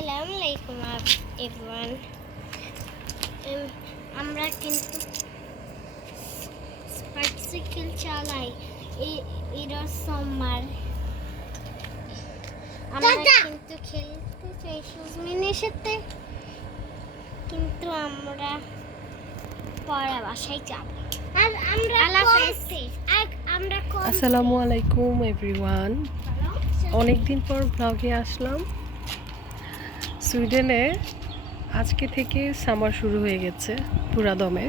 আসসালামু আলাইকুম এভরিওয়ান। আমরা কিন্তু বাইসাইকেল চালাই। এটা সামার। আমরা কিন্তু খেলতে চাই সুজমিনের সাথে, কিন্তু আমরা পরে বাসায় যাব। আর আমরা আসসালামু আলাইকুম এভরিওয়ান। অনেকদিন পর ব্লগে আসলাম। সুইডেনে আজকে থেকে সামার শুরু হয়ে গেছে পুরা দমে।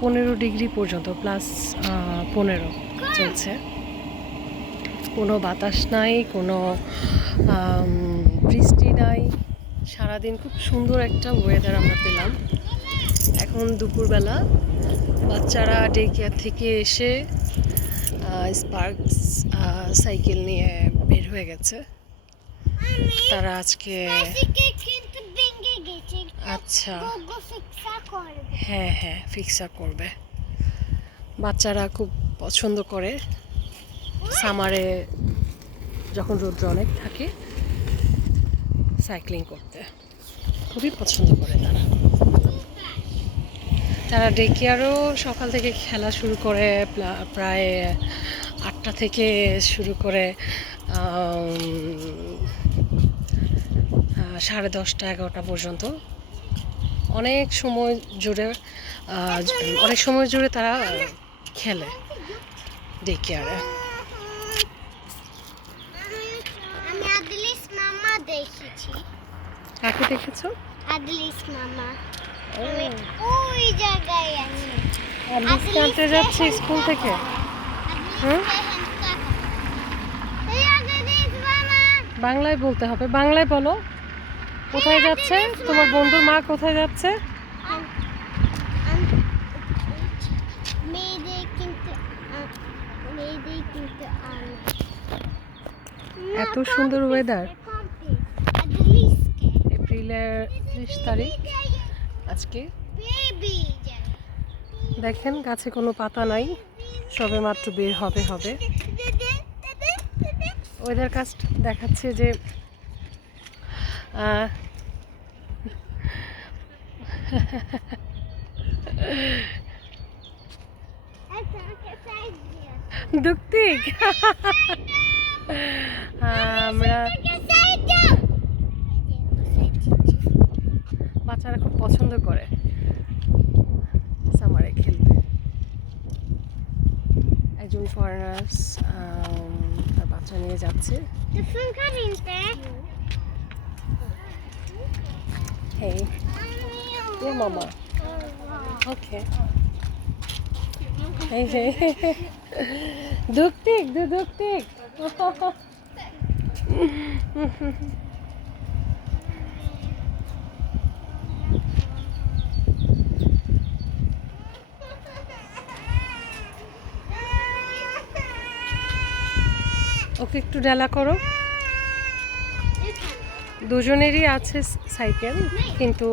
15 ডিগ্রি পর্যন্ত +15 চলছে। কোনো বাতাস নাই, কোনো বৃষ্টি নাই, সারাদিন খুব সুন্দর একটা ওয়েদার আমরা পেলাম। এখন দুপুরবেলা বাচ্চারা ডে কেয়ার থেকে এসে স্পার্কস সাইকেল নিয়ে বের হয়ে গেছে। তারা আজকে আচ্ছা হ্যাঁ ফিক্সা করবে। বাচ্চারা খুব পছন্দ করে সামারে, যখন রোদ্র অনেক থাকে সাইক্লিং করতে খুবই পছন্দ করে তারা ডে কেয়ারও সকাল থেকে খেলা শুরু করে, প্রায় 8টা থেকে শুরু করে 10:30 11টা পর্যন্ত অনেক সময় জুড়ে তারা খেলে ডে কেয়ারে। আমি আদিলিস মামা দেখেছি। কাকে দেখেছো? আদিলিস মামা। ওই জায়গায় আছে। আদিলিস আনতে যাচ্ছে স্কুল থেকে। বাংলায় বলতে হবে, বাংলায় বলো। কোথায় যাচ্ছে তোমার বন্ধুর মা? কোথায় যাচ্ছে? এত সুন্দর ওয়েদার। এপ্রিলের 30 তারিখ আজকে। দেখেন গাছে কোনো পাতা নাই, সবে মাত্র বের হবে। ওয়েদার কাস্ট দেখাচ্ছে যে দুঃখিক আমরা বাচ্চারা খুব পছন্দ করে সামারে খেলতে। একজন ফরেনার্স তার বাচ্চা নিয়ে যাচ্ছে। Hey, your mama. Okay. Hey. Duktik. ওকে একটু ডেলা করো। দুজনেরই আছে সাইকেল, কিন্তু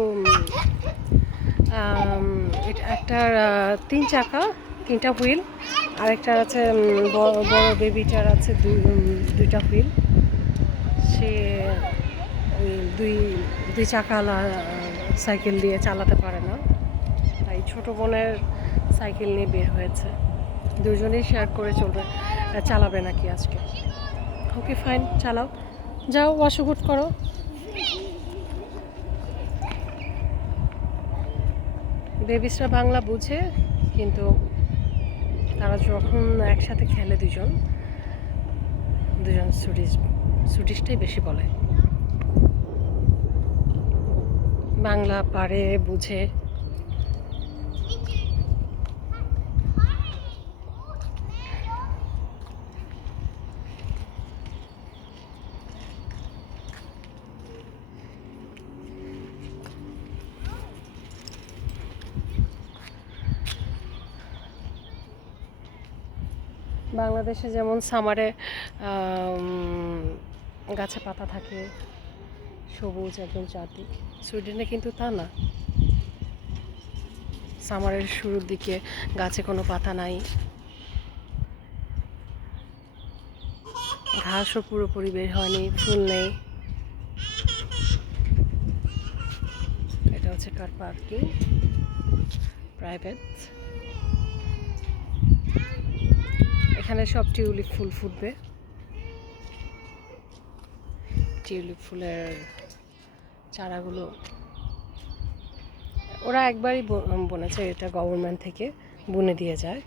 একটা 3 চাকা, 3টা হুইল, আর একটা আছে বড় বেবিটার আছে 2টা হুইল। সে ওই দুই চাকাওয়ালা সাইকেল দিয়ে চালাতে পারে না, তাই ছোট বোনের সাইকেল নিয়ে বের হয়েছে। দুজনেই শেয়ার করে চালাবে নাকি আজকে। ওকে ফাইন, চালাও, যাও ওয়াশগুট করো। বেবিসরা বাংলা বুঝে, কিন্তু তারা যখন একসাথে খেলে দুজন সুইডিশটাই বেশি বলে। বাংলা পারে, বুঝে। বাংলাদেশে যেমন সামারে গাছে পাতা থাকে, সবুজ একদম চারদিক, সুইডেনে কিন্তু তা না। সামারের শুরুর দিকে গাছে কোনো পাতা নাই, ঘাসও পুরোপুরি বের হয়নি, ফুল নেই। Parking, private. এখানে সব টিউলিপ ফুল ফুটবে। টিউলিপ ফুলের চারাগুলো ওরা একবারই বনেছে, এটা গভর্নমেন্ট থেকে বুনে দিয়ে যায়,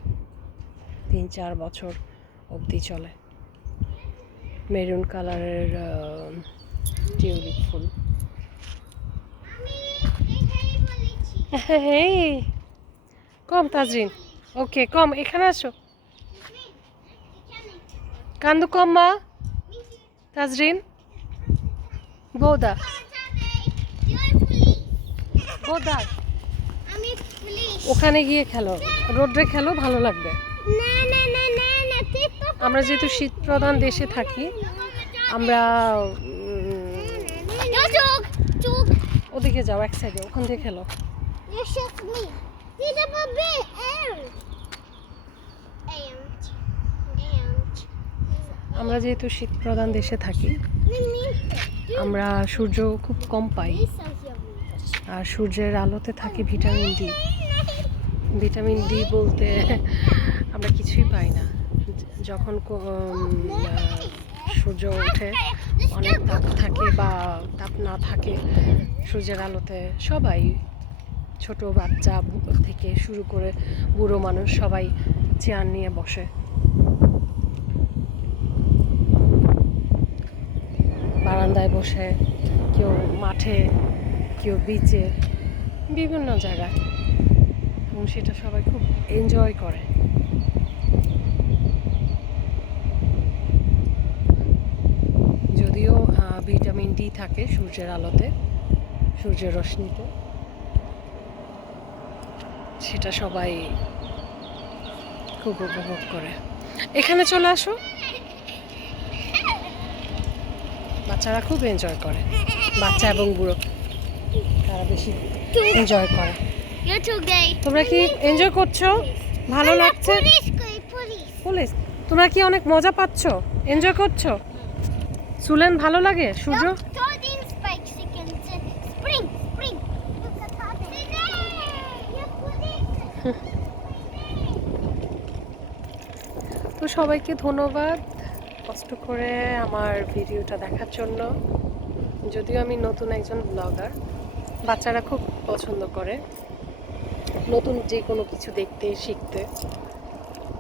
3-4 বছর অবধি চলে। মেরুন কালারের টিউলিপ ফুল। হেই কম তাজরিন, ওকে কম, এখানে আসো। কান্দু কম মা। তাজরিন বৌদা বৌদা আমি পুলিশ। ওখানে গিয়ে খেলো, রোদ্রে খেলো, ভালো লাগবে। না না না না না তুই তো আমরা যেহেতু শীত প্রধান দেশে থাকি, আমরা চুক চুক ওদিকে যাও, এক সাইডে, ওখান থেকে খেলো। You shook me. Did a baby air. আমরা যেহেতু শীত প্রধান দেশে থাকি, আমরা সূর্য খুব কম পাই, আর সূর্যের আলোতে থাকে ভিটামিন ডি। ভিটামিন ডি বলতে আমরা কিছুই পাই না। যখন সূর্য ওঠে, অনেক তাপ থাকে বা তাপ না থাকে, সূর্যের আলোতে সবাই, ছোট বাচ্চা থেকে শুরু করে বুড়ো মানুষ, সবাই চেয়ার নিয়ে বসে। বারান্দায় বসে, কেউ মাঠে, কেউ বিচে, বিভিন্ন জায়গায়, এবং সেটা সবাই খুব এনজয় করে। যদিও ভিটামিন ডি থাকে সূর্যের আলোতে, সূর্যের রশ্মিতে, সেটা সবাই খুব উপভোগ করে। এখানে চলে আসো, বাচ্চারা খুব এনজয় করে, বাচ্চা এবং বুড়ো তারা বেশি এনজয় করে। You're too gay. তোমরা কি এনজয় করছো? ভালো লাগছে? Police koi police. পুলিশ, তোমরা কি অনেক মজা পাচ্ছো, এনজয় করছো? সুলেন ভালো লাগে সূর্য? Throw spikes you can spring spring. Look at that. You're police. তো সবাইকে ধন্যবাদ কষ্ট করে আমার ভিডিওটা দেখার জন্য। যদিও আমি নতুন একজন ব্লগার, বাচ্চারা খুব পছন্দ করে নতুন যে কোনো কিছু দেখতে, শিখতে।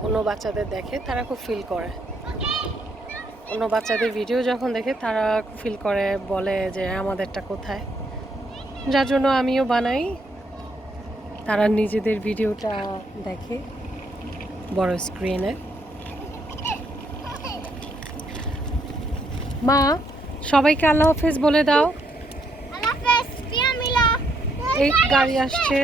অন্য বাচ্চাদের দেখে তারা খুব ফিল করে, অন্য বাচ্চাদের ভিডিও যখন দেখে তারা ফিল করে, বলে যে আমাদেরটা কোথায়। যার জন্য আমিও বানাই, তারা নিজেদের ভিডিওটা দেখে বড় স্ক্রিনে। মা, সবাইকে আল্লাহ হাফেজ বলে দাও। Allah Hafiz. Biamila. এই গাড়ি আসছে।